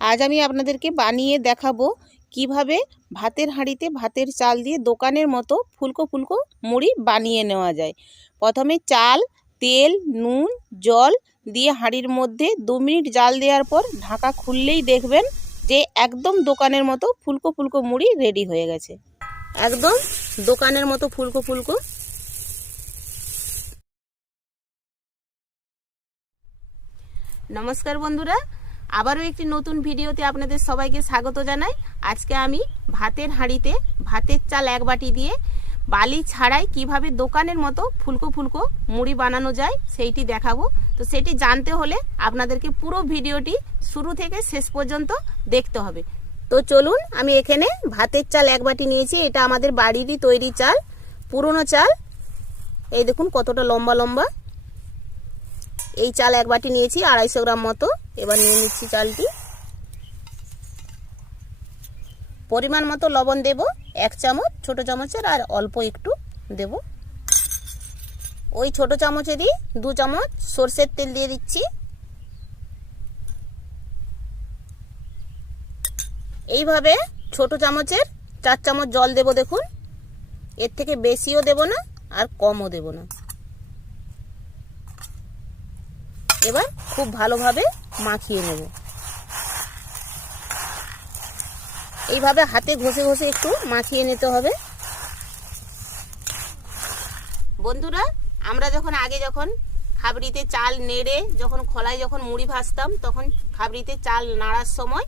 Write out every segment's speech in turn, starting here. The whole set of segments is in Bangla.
আজ আমি আপনাদেরকে বানিয়ে দেখাবো কিভাবে ভাতের হাঁড়িতে ভাতের চাল দিয়ে দোকানের মতো ফুলকো ফুলকো মুড়ি বানিয়ে নেওয়া যায়। প্রথমে চাল, তেল, নুন, জল দিয়ে হাঁড়ির মধ্যে 2 মিনিট জাল দেওয়ার পর ঢাকা খুললেই দেখবেন যে একদম দোকানের মতো ফুলকো ফুলকো মুড়ি রেডি হয়ে গেছে। একদম দোকানের মতো ফুলকো ফুলকো। নমস্কার বন্ধুরা, আবারও একটি নতুন ভিডিওতে আপনাদের সবাইকে স্বাগত জানাই। আজকে আমি ভাতের হাঁড়িতে ভাতের চাল 1 বাটি দিয়ে বালি ছাড়াই কিভাবে দোকানের মতো ফুলকো ফুলকো মুড়ি বানানো যায় সেইটি দেখাবো। তো সেটি জানতে হলে আপনাদেরকে পুরো ভিডিওটি শুরু থেকে শেষ পর্যন্ত দেখতে হবে। তো চলুন, আমি এখানে ভাতের চাল 1 বাটি নিয়েছি। এটা আমাদের বাড়িরই তৈরি চাল, পুরনো চাল। এই দেখুন কতটা লম্বা লম্বা। এই চাল 1 বাটি নিয়েছি, 250 গ্রাম মতো। এবার নিয়ে নিচ্ছি চালটি। পরিমাণ মতো লবণ দেব 1 চামচ, ছোট চামচের, আর অল্প একটু দেব। ওই ছোট চামচেরই 2 চামচ সরষের তেল দিয়ে দিচ্ছি। এইভাবে ছোট চামচের 4 চামচ জল দেব। দেখুন, এর থেকে বেশিও দেব না আর কমও দেব না। এবার খুব ভালোভাবে মাখিয়ে নেব। এইভাবে হাতে ঘষে ঘষে একটু মাখিয়ে নিতে হবে। বন্ধুরা, আমরা আগে যখন খাবড়িতে চাল নেড়ে যখন খোলায় যখন মুড়ি ভাজতাম, তখন খাবড়িতে চাল নাড়ার সময়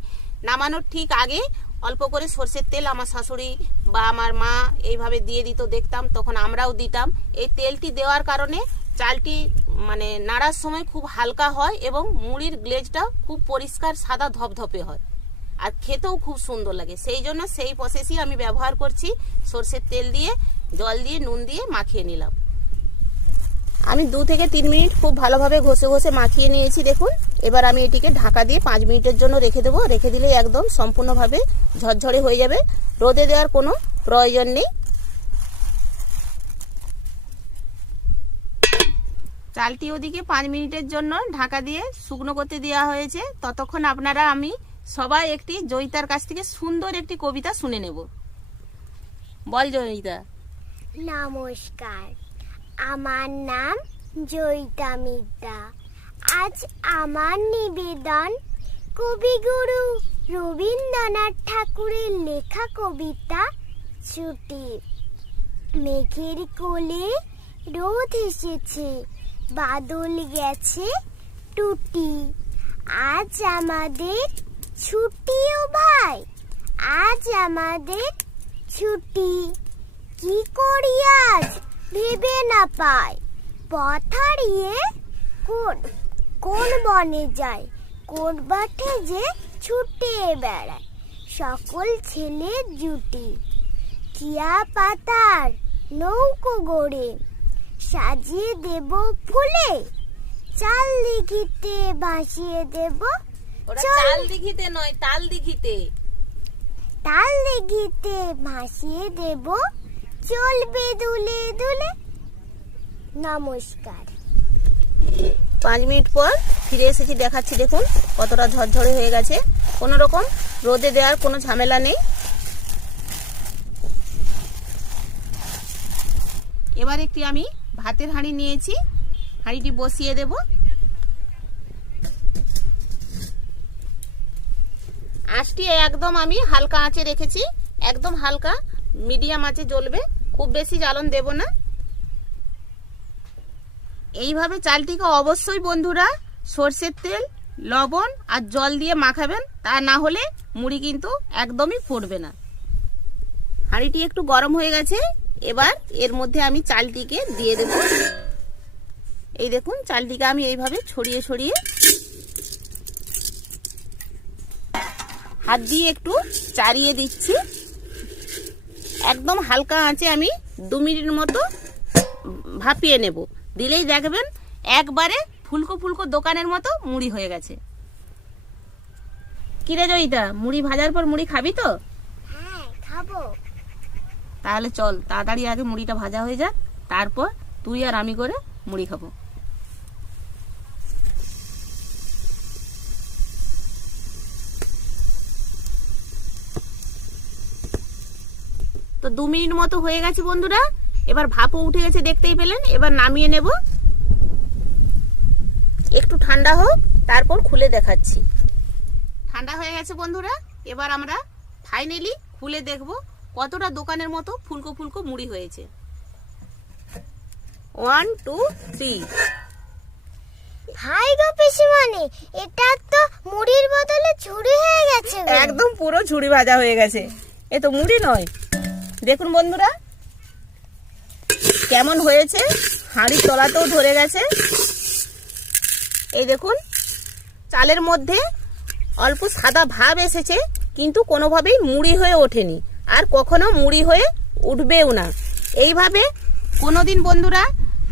নামানোর ঠিক আগে অল্প করে সরষের তেল আমার শাশুড়ি বা আমার মা এইভাবে দিয়ে দিত, দেখতাম, তখন আমরাও দিতাম। এই তেলটি দেওয়ার কারণে চালটি নাড়ার সময় খুব হালকা হয় এবং মুড়ির গ্লেজটা খুব পরিষ্কার সাদা ধপধপে হয়, আর খেতেও খুব সুন্দর লাগে। সেই জন্য সেই প্রসেসই আমি ব্যবহার করছি। সরষের তেল দিয়ে, জল দিয়ে, নুন দিয়ে মাখিয়ে নিলাম। আমি 2 থেকে 3 মিনিট খুব ভালোভাবে ঘষে ঘষে মাখিয়ে নিয়েছি। দেখুন, এবার আমি এটিকে ঢাকা দিয়ে 5 মিনিটের জন্য রেখে দেবো। রেখে দিলেই একদম সম্পূর্ণভাবে ঝরঝরে হয়ে যাবে। রোদে দেওয়ার কোনো প্রয়োজন নেই। চালটি ওদিকে 5 মিনিটের জন্য ঢাকা দিয়ে শুকনো করতে দেওয়া হয়েছে। ততক্ষণ আপনারা আমি সবাই একটি জয়িতার কাছ থেকে সুন্দর একটি কবিতা শুনে নেব। বল জয়িতা। নমস্কার, আমার নাম জয়িতা মিদ্যা। আজ আমার নিবেদন কবিগুরু রবীন্দ্রনাথ ঠাকুরের লেখা কবিতা ছুটি। মেঘের কোলে রোদ এসেছে, বাদল গেছে টুটি। আজ আমাদের ছুটি ও ভাই, আজ আমাদের ছুটি। কি করি আজ ভেবে না পাই, পথ হারিয়ে কোন বনে যায়, কোন বাটে যে ছুটে বেড়ায় সকল ছেলে জুটি। কিয়া পাতার নৌকো গড়ে সাজিয়ে দেব ফুলে, চাল দিঘিতে ভাসিয়ে দেব। চাল দিঘিতে নয়, তাল দিঘিতে। তাল দিঘিতে ভাসিয়ে দেব, চলবে দুলে দুলে। নমস্কার। 5 মিনিট পর ফিরে এসেছি, দেখাচ্ছি। দেখুন কতটা ঝরঝরে হয়ে গেছে। কোনো রকম রোদে দেওয়ার কোনো ঝামেলা নেই। এবার একটি আমি ভাতের হাঁড়ি নিয়েছি, হাঁড়িটি বসিয়ে দেব। আঁচটি একদম আমি হালকা আঁচে রেখেছি, একদম হালকা মিডিয়াম আঁচে জ্বলবে, খুব বেশি জ্বালন দেব না। এইভাবে চালটিকে অবশ্যই বন্ধুরা সরষের তেল, লবণ আর জল দিয়ে মাখাবেন, তা না হলে মুড়ি কিন্তু একদমই ফুটবে না। হাঁড়িটি একটু গরম হয়ে গেছে। এবার এর মধ্যে আমি চালটিকে দিয়ে দেব। এই দেখুন, চালটিকে আমি এইভাবে ছড়িয়ে ছড়িয়ে হাত দিয়ে একটু চাড়িয়ে দিচ্ছি। একদম হালকা আঁচে আমি 2 মিনিট মতো ভাপিয়ে নেব। দিলেই দেখবেন একবারে ফুলকো ফুলকো দোকানের মতো মুড়ি হয়ে গেছে। কিরে জয়িতা, মুড়ি ভাজার পর মুড়ি খাবি তো? হ্যাঁ, খাবো। তাহলে চল, তাড়াতাড়ি আগে মুড়িটা ভাজা হয়ে যাক, তারপর তুই আর আমি করে মুড়ি খাবো। তো 2 মিনিট মতো হয়ে গেছে বন্ধুরা। এবার ভাপও উঠে গেছে, দেখতেই পেলেন। এবার নামিয়ে নেব, একটু ঠান্ডা হোক, তারপর খুলে দেখাচ্ছি। ঠান্ডা হয়ে গেছে বন্ধুরা। এবার আমরা ফাইনালি খুলে দেখব কতটা দোকানের মতো ফুলকো ফুলকো মুড়ি হয়েছে। 1 2 3। হাই গো পিসিমণি, এটা তো মুড়ির বদলে ঝুড়ি হয়ে গেছে গো। একদম পুরো ঝুড়ি ভাজা হয়ে গেছে। এ তো মুড়ি নয়। দেখুন বন্ধুরা কেমন হয়েছে, হাঁড়ির তলাতেও ধরে গেছে। এই দেখুন, চালের মধ্যে অল্প সাদা ভাব এসেছে, কিন্তু কোনোভাবেই মুড়ি হয়ে ওঠেনি, আর কখনো মুড়ি হয়ে উঠবেও না। এইভাবে কোনোদিন বন্ধুরা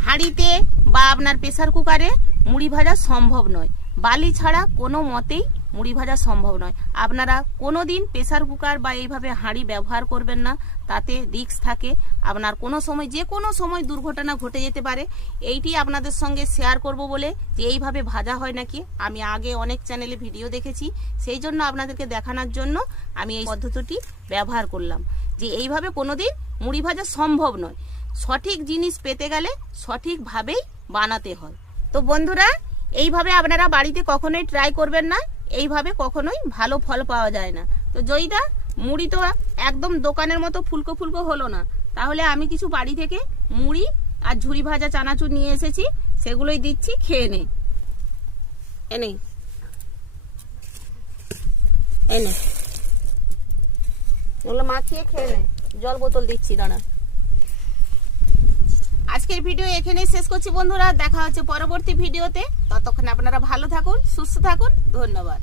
হাঁড়িতে বা আপনার প্রেসার কুকারে মুড়ি ভাজা সম্ভব নয়। বালি ছাড়া কোনো মতেই মুড়ি ভাজা সম্ভব নয়। আপনারা কোনোদিন প্রেসার কুকার বা এইভাবে হাঁড়ি ব্যবহার করবেন না, তাতে রিস্ক থাকে। আপনার কোনো সময়, যে কোনো সময় দুর্ঘটনা ঘটে যেতে পারে। এইটি আপনাদের সঙ্গে শেয়ার করব বলে যে এইভাবে ভাজা হয় নাকি, আমি আগে অনেক চ্যানেলে ভিডিও দেখেছি, সেই জন্য আপনাদেরকে দেখানোর জন্য আমি এই পদ্ধতিটি ব্যবহার করলাম, যে এইভাবে কোনোদিন মুড়ি ভাজা সম্ভব নয়। সঠিক জিনিস পেতে গেলে সঠিকভাবেই বানাতে হয়। তো বন্ধুরা এইভাবে আপনারা বাড়িতে কখনোই ট্রাই করবেন না, এইভাবে কখনোই ভালো ফল পাওয়া যায় না। তো জয়িদা, মুড়ি তো একদম দোকানের মতো ফুলকো ফুলকো হলো না, তাহলে আমি কিছু বাড়ি থেকে মুড়ি আর ঝুড়ি ভাজা চানাচুর নিয়ে এসেছি, সেগুলোই দিচ্ছি, খেয়ে নে। এনে এনে ওগুলো মাখিয়ে খেয়ে নে। জল বোতল দিচ্ছি, দাঁড়া। আজকের ভিডিও এখানেই শেষ করছি বন্ধুরা। দেখা হচ্ছে পরবর্তী ভিডিওতে। ততক্ষণ আপনারা ভালো থাকুন, সুস্থ থাকুন। ধন্যবাদ।